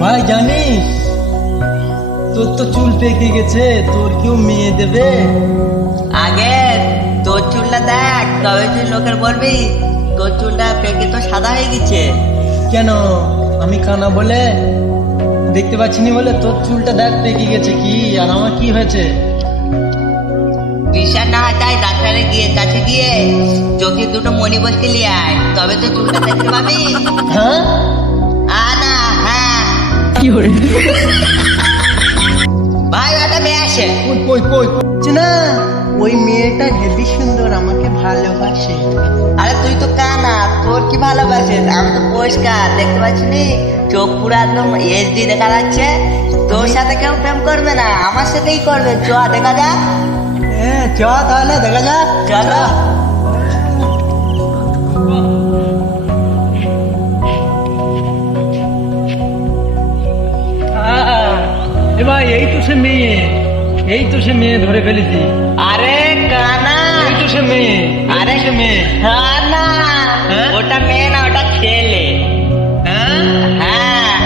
ভাই জানিস তোর তো চুল পেকে গেছে, তোর কেউ মেয়ে দেবে? আগে তোর চুলটা দেখ, তবে তুই লোকের বলবি তোর চুলটা পেকে তো সাদা হয়ে গেছে। কেন আমি কানা বলে দেখতে পাচ্ছি নি বলে? তোর চুলটা দেখ পেকে গেছে কি, আর আমার কি হয়েছে? বিশ্বাস না হয় তাই ডাক্তারের কাছে গিয়ে চোখে দুটো মণি বসকে নিয়ে আয়, তবে তো চুলটা দেখতে পাবি। হ্যাঁ না হ্যাঁ কি হয়ে ভাই ওটা মেয়ে আসে। কই কই কই কই না, ওই মেয়েটা হেবি সুন্দর, আমাকে ভালোবাসে। আরে তুই তো কানা, তোর কি ভালোবাসে? আমি তো পরিষ্কার দেখতে পাচ্ছি নি, চোখ পুরো একদম এইচডি দেখা যাচ্ছে। তোর সাথে কেউ প্রেম করবে না, আমার সাথেই করবে। চ দেখা যাক। হ্যাঁ চ তাহলে দেখা যাক। চলো। এ ভাই এই তো সে মেয়ে, এই তো সে মেয়ে ধরে ফেলেছি। আরে কানা, এই তো সে মেয়ে, আরে সে মেয়ে। হ্যাঁ না, হ্যাঁ? ওটা মেয়ে না, ওটা ছেলে। হ্যাঁ হ্যাঁ,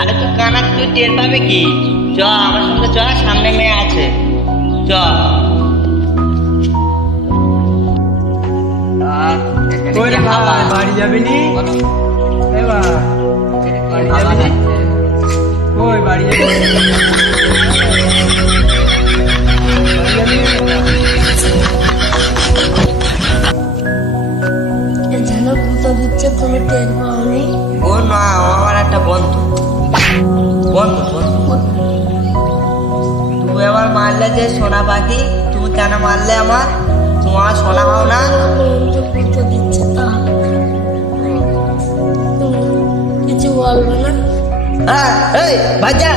আরে তুই কানা, তুই টের পাবে কি? চ আমার সঙ্গে চ, সামনে মেয়ে আছে। চ কই রে ভাই, বাড়ি যাবি নি? এ ভাই, বাড়ি যাবি নি? কই বাড়ি যাবি নি? বাড়ি যাবি নি? যেন ভূত দিচ্ছে, তুমি টের পাওনি? ও না, ও আমার একটা বন্ধু। বন্ধু বন্ধু বন্ধু। তুই আমার মারলে যে সোনা পাখি, তুমি কেন মারলে আমার? তোমার সোনা হও না? বন্ধু ভূত দিচ্ছে তা কিছু বলবে না? হ্যাঁ, এই ভাইজা।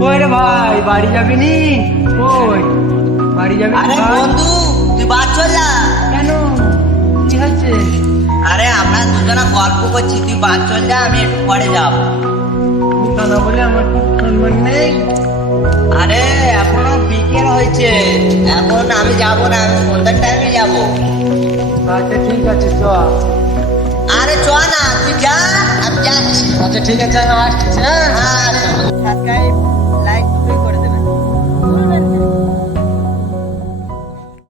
কই রে ভাই, বাড়ি যাবি নি? কই বাড়ি যাবি নি আরে ভাই? বন্ধু, তুই বাদ চল যা। কেন কি হচ্ছে? আরে আমরা দুজনা গল্প করছি, তুই বাদ চল যা, আমি একটু পরে যাবো। তুই কানা বলে আমার কি সম্মান নেই? আরে এখনো বিকেল হয়েছে, এখন আমি যাবো না, আমি সন্ধ্যার টাইমে যাবো। আচ্ছা ঠিক আছে চ। আরে চ না, তুই যা, আমি যাচ্ছি। আচ্ছা ঠিক আছে আমি আসছি। হ্যাঁ হ্যাঁ,